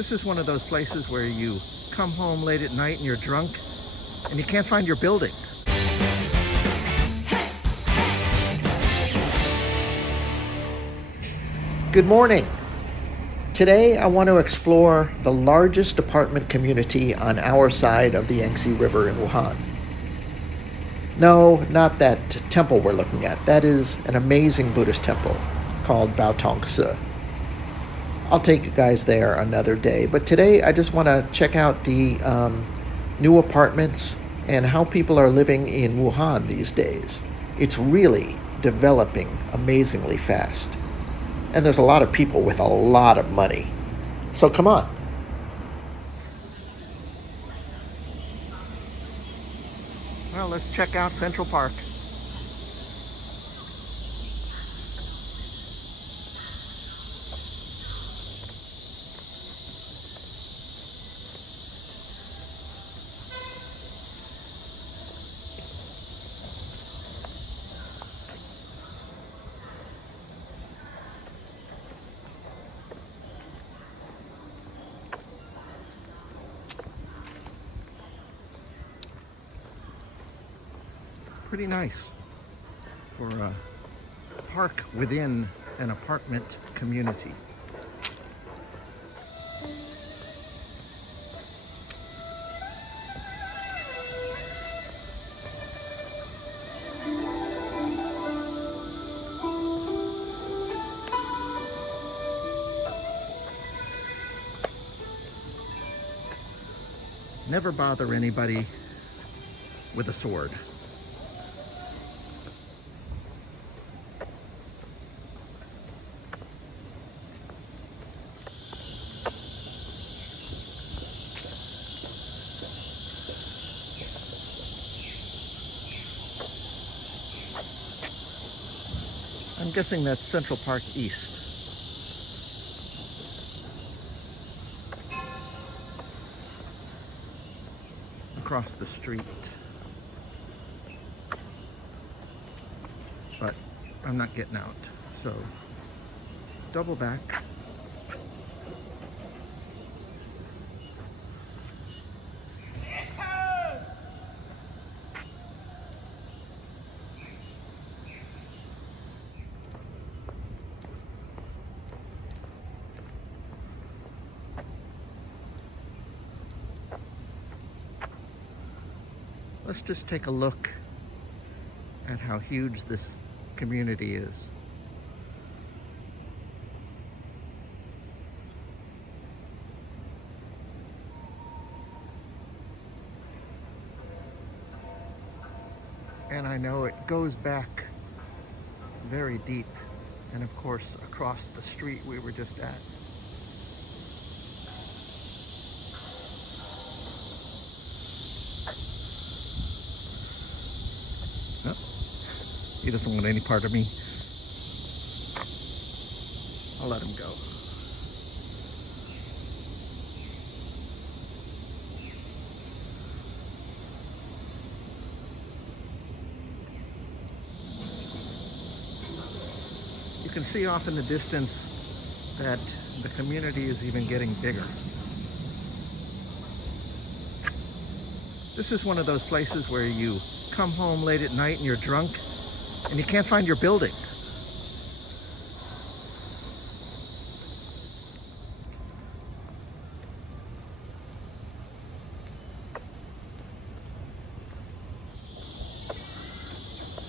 This is one of those places where you come home late at night and you're drunk and you can't find your building. Good morning. Today I want to explore the largest apartment community on our side of the Yangtze River in Wuhan. No, not that temple we're looking at. That is an amazing Buddhist temple called Baotongsi. I'll take you guys there another day, but today I just want to check out the new apartments and how people are living in Wuhan these days. It's really developing amazingly fast. And there's a lot of people with a lot of money. So come on. Well, let's check out Central Park. Pretty nice for a park within an apartment community. Never bother anybody with a sword. I'm guessing that's Central Park East. Across the street. But I'm not getting out, so double back. Let's just take a look at how huge this community is. And I know it goes back very deep, and of course across the street we were just at. He doesn't want any part of me. I'll let him go. You can see off in the distance that the community is even getting bigger. This is one of those places where you come home late at night and you're drunk and you can't find your building.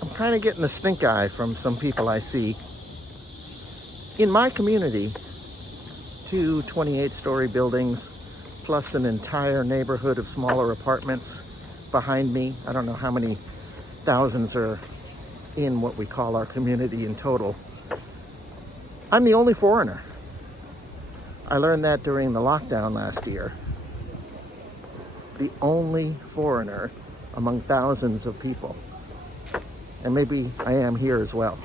I'm kind of getting the stink eye from some people I see. In my community, 2 28-story buildings, plus an entire neighborhood of smaller apartments behind me. I don't know how many thousands are in what we call our community in total. I'm the only foreigner. I learned that during the lockdown last year. The only foreigner among thousands of people. And maybe I am here as well.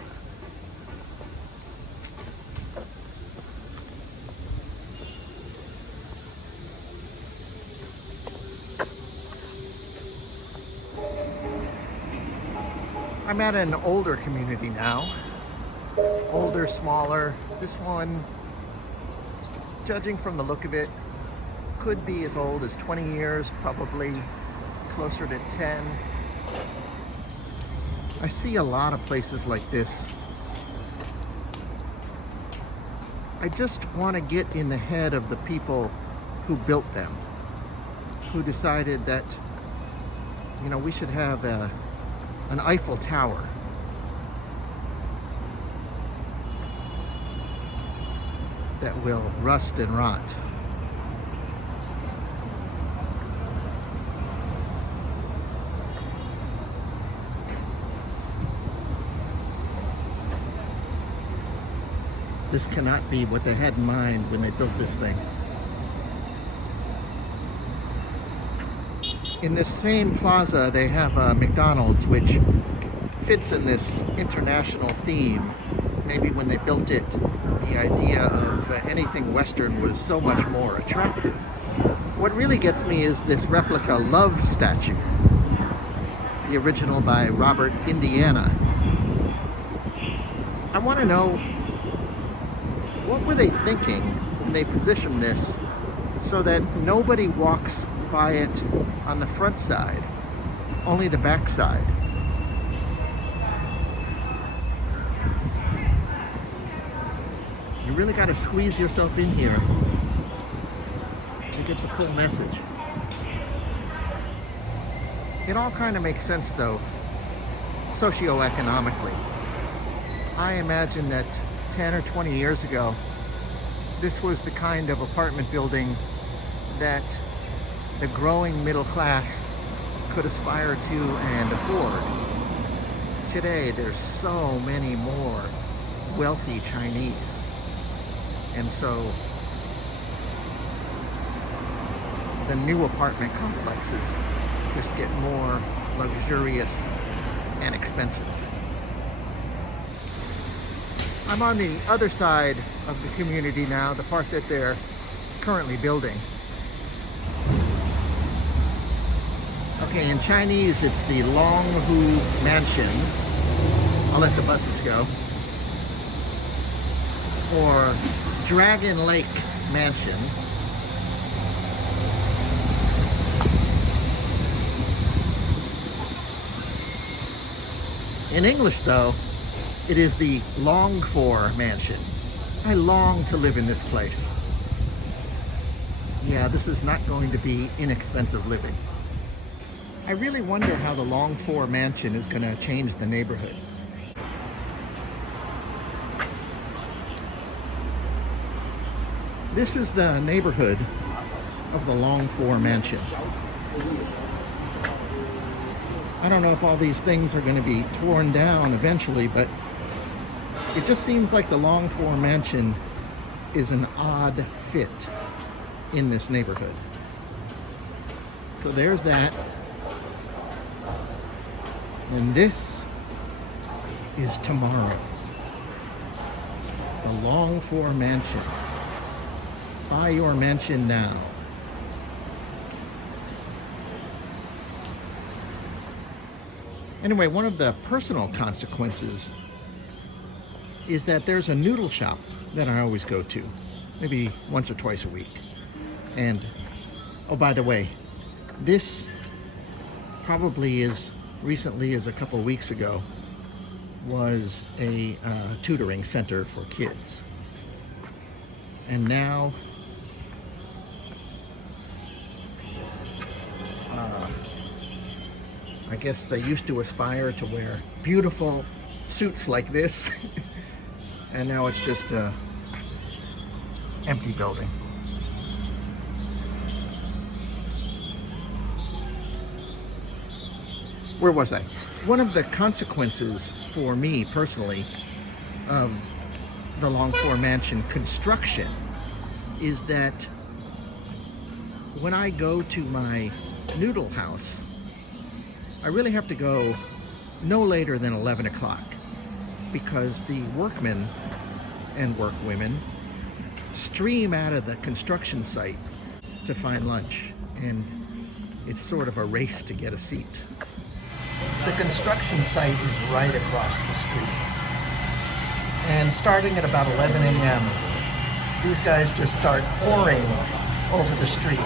I'm at an older community now. Older, smaller. This one judging from the look of it, could be as old as 20 years, probably closer to 10. I see a lot of places like this. I just want to get in the head of the people who built them, who decided that, you know, we should have an Eiffel Tower. That will rust and rot. This cannot be what they had in mind when they built this thing. In this same plaza, they have a McDonald's, which fits in this international theme. Maybe when they built it, the idea of anything Western was so much more attractive. What really gets me is this replica love statue, the original by Robert Indiana. I want to know, what were they thinking when they positioned this so that nobody walks by it on the front side, only the back side? You really got to squeeze yourself in here to get the full message. It all kind of makes sense though, socioeconomically. I imagine that 10 or 20 years ago, this was the kind of apartment building that the growing middle class could aspire to and afford. Today, there's so many more wealthy Chinese. And so the new apartment complexes just get more luxurious and expensive. I'm on the other side of the community now, the part that they're currently building. Okay, in Chinese it's the Longhu Mansion. I'll let the buses go. Or Dragon Lake Mansion. In English, though, it is the longed for mansion. I long to live in this place. Yeah, this is not going to be inexpensive living. I really wonder how the longed for mansion is going to change the neighborhood. This is the neighborhood of the longed for mansion. I don't know if all these things are going to be torn down eventually, but it just seems like the longed for mansion is an odd fit in this neighborhood. So there's that. And this is tomorrow. The longed for mansion. Buy your mansion now. Anyway, one of the personal consequences is that there's a noodle shop that I always go to, maybe once or twice a week. And, oh, by the way, this probably as recently as a couple weeks ago was a tutoring center for kids. And now I guess they used to aspire to wear beautiful suits like this, and now it's just a empty building. Where was I? One of the consequences for me personally of the longed for mansion construction is that when I go to my noodle house, I really have to go no later than 11 o'clock because the workmen and workwomen stream out of the construction site to find lunch, and it's sort of a race to get a seat. The construction site is right across the street, and starting at about 11 a.m., these guys just start pouring over the street.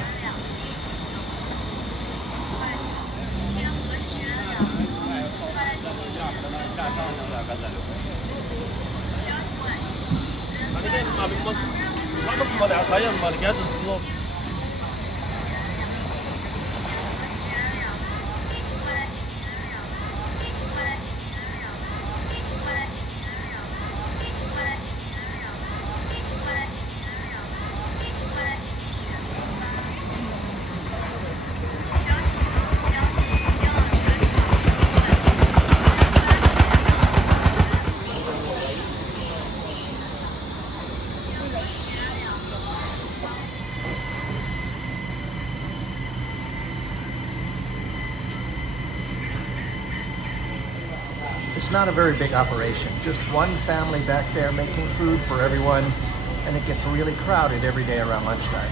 It's not a very big operation, just one family back there making food for everyone, and it gets really crowded every day around lunchtime.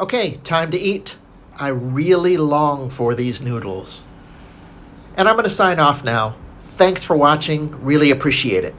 Okay, time to eat. I really long for these noodles. And I'm going to sign off now. Thanks for watching. Really appreciate it.